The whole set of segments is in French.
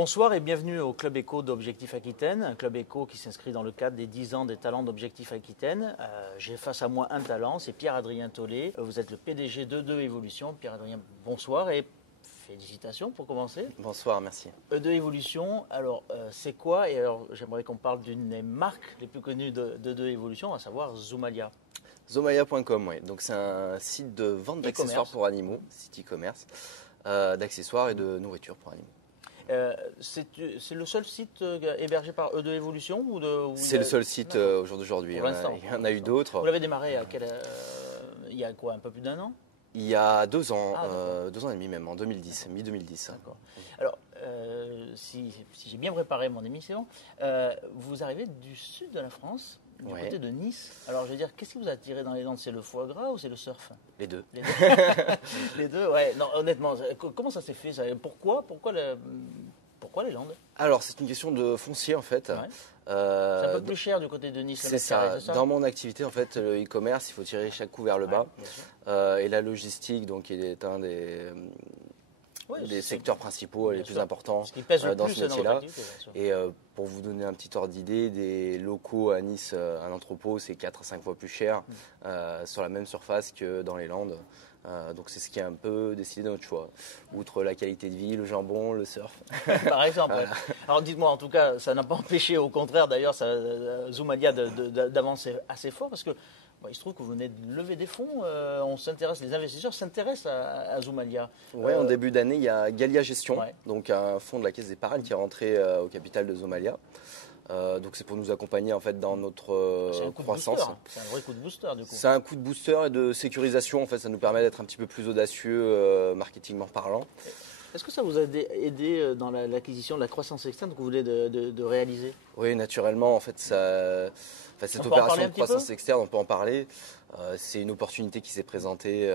Bonsoir et bienvenue au Club Éco d'Objectif Aquitaine, un Club Éco qui s'inscrit dans le cadre des 10 ans des talents d'Objectif Aquitaine. J'ai face à moi un talent, c'est Pierre-Adrien Tollet. Vous êtes le PDG d'E2 Évolution. Pierre-Adrien, bonsoir et félicitations pour commencer. Bonsoir, merci. E2 Évolution, alors c'est quoi? Et alors j'aimerais qu'on parle d'une des marques les plus connues d'E2 Évolution, à savoir Zumalia. Zumalia.com, oui. Donc c'est un site de vente d'accessoires pour animaux, site e-commerce, d'accessoires et de nourriture pour animaux. C'est le seul site hébergé par E2 Évolution C'est le seul site au jour d'aujourd'hui. Il y en a eu d'autres. Vous l'avez démarré il y a quoi, un peu plus d'un an? Il y a 2 ans, 2 ans et demi même, en 2010, mi-2010. D'accord. Alors, si j'ai bien préparé mon émission, vous arrivez du sud de la France, du côté de Nice. Alors, je veux dire, qu'est-ce qui vous a attiré dans les Landes? C'est le foie gras ou c'est le surf? Les deux. Les deux, les deux, ouais. Non, honnêtement, comment ça s'est fait ça? Pourquoi les Landes? Alors, c'est une question de foncier en fait. Ouais. C'est un peu plus cher du côté de Nice. C'est ça. Dans mon activité, en fait, le e-commerce, il faut tirer chaque coup vers le bas. Et la logistique, donc, il est un des secteurs principaux les plus importants dans ce métier-là. Et pour vous donner un petit ordre d'idée, des locaux à Nice, un entrepôt, c'est 4 à 5 fois plus cher sur la même surface que dans les Landes. Donc c'est ce qui a un peu décidé notre choix. Outre la qualité de vie, le jambon, le surf. Par exemple. Voilà. Alors dites-moi, en tout cas, ça n'a pas empêché, au contraire d'ailleurs, Zumalia d'avancer assez fort parce que il se trouve que vous venez de lever des fonds. Les investisseurs s'intéressent à Zumalia. Oui, en début d'année, il y a Gallia Gestion, donc un fonds de la Caisse d'épargne qui est rentré au capital de Zumalia. Donc c'est pour nous accompagner en fait dans notre croissance. C'est un vrai coup de booster du coup. C'est un coup de booster et de sécurisation en fait, ça nous permet d'être un petit peu plus audacieux marketingment parlant. Est-ce que ça vous a aidé dans l'acquisition de la croissance externe que vous voulez de réaliser? Oui, naturellement en fait cette opération de croissance externe, on peut en parler. C'est une opportunité qui s'est présentée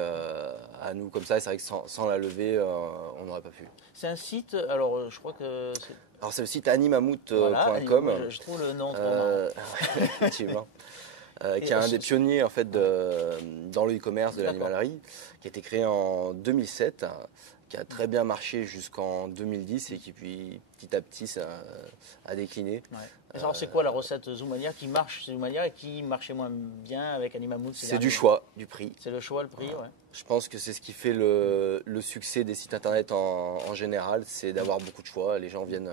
à nous comme ça. Et c'est vrai que sans la levée, on n'aurait pas pu. C'est un site, alors je crois que c'est... Alors c'est le site animamout.com. Voilà, je trouve le nom trop marrant. Effectivement. Qui est un des pionniers en fait dans le e-commerce de l'animalerie, qui a été créé en 2007, qui a très bien marché jusqu'en 2010 et qui puis petit à petit ça a décliné. Ouais. Alors c'est quoi la recette Zumalia qui marche chez Zumalia et qui marchait moins bien avec Animamout? C'est du choix, du prix. C'est le choix, le prix, ouais. Je pense que c'est ce qui fait le succès des sites internet en général, c'est d'avoir beaucoup de choix. Les gens viennent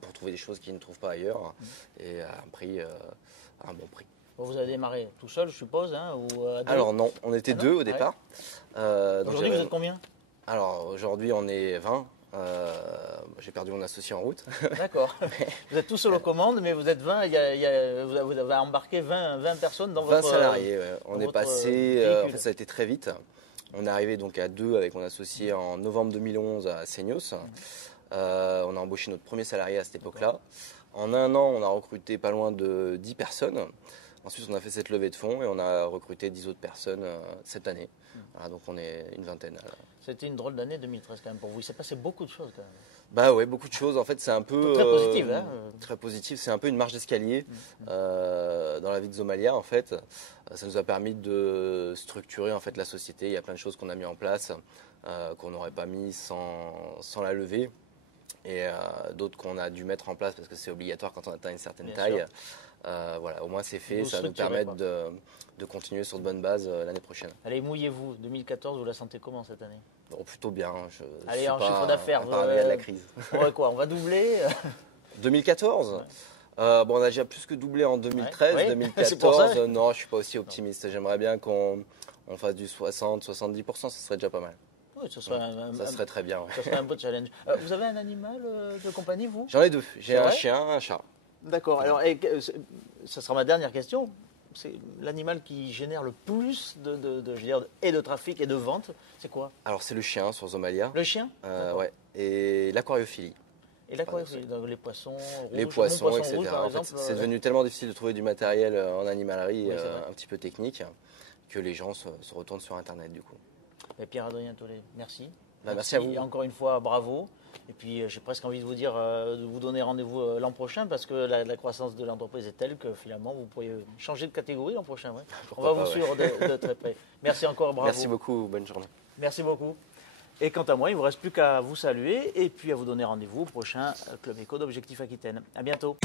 pour trouver des choses qu'ils ne trouvent pas ailleurs et à un bon prix. Bon, vous avez démarré tout seul, je suppose, hein, ou à deux? Alors non, on était deux au départ. Aujourd'hui, vous êtes combien? Alors aujourd'hui, on est 20. J'ai perdu mon associé en route. D'accord. Vous êtes tout seul aux commandes, mais vous êtes 20. Vous avez embarqué 20 personnes dans votre... 20 salariés, ouais. On est passé... en fait, ça a été très vite. On est arrivé donc à 2 avec mon associé en novembre 2011 à Seignos. On a embauché notre premier salarié à cette époque-là. En un an, on a recruté pas loin de 10 personnes. Ensuite, on a fait cette levée de fonds et on a recruté 10 autres personnes cette année. Voilà, donc on est une vingtaine. C'était une drôle d'année 2013 quand même pour vous. Il s'est passé beaucoup de choses quand même. Bah ouais, beaucoup de choses. En fait, c'est un peu très positif. Très positif. C'est un peu une marche d'escalier dans la vie de Zumalia. En fait, ça nous a permis de structurer en fait la société. Il y a plein de choses qu'on a mis en place qu'on n'aurait pas mis sans la levée. Et d'autres qu'on a dû mettre en place parce que c'est obligatoire quand on atteint une certaine taille. Voilà, au moins c'est fait, ça va nous permettre de continuer sur de bonnes bases l'année prochaine. Allez, mouillez-vous, 2014, vous la sentez comment cette année? Bon, plutôt bien. Allez, en chiffre d'affaires, il y a de la crise. On va doubler 2014 bon, on a déjà plus que doublé en 2013. Ouais. 2014, non, je ne suis pas aussi optimiste. J'aimerais bien qu'on fasse du 60-70%, ça serait déjà pas mal. Oui, ça serait très bien. Ouais. Ça serait un peu de challenge. Vous avez un animal de compagnie, vous? J'en ai 2. J'ai un chien, un chat. D'accord. Alors, ça sera ma dernière question. C'est l'animal qui génère le plus de trafic et de vente, c'est quoi? Alors, c'est le chien sur Zumalia. Le chien? Ouais. Et l'aquariophilie. Et l'aquariophilie, donc les poissons rouges, les poissons, etc. Rouge, par exemple, c'est devenu tellement difficile de trouver du matériel en animalerie un petit peu technique que les gens se retournent sur Internet du coup. Et Pierre-Adrien Tollet, merci. Merci à vous. Et encore une fois, bravo. Et puis, j'ai presque envie de vous dire, de vous donner rendez-vous l'an prochain parce que la croissance de l'entreprise est telle que finalement, vous pourriez changer de catégorie l'an prochain. Ouais. On va vous suivre de très près. Merci encore, bravo. Merci beaucoup, bonne journée. Merci beaucoup. Et quant à moi, il ne vous reste plus qu'à vous saluer et puis à vous donner rendez-vous au prochain Club Éco d'Objectif Aquitaine. À bientôt.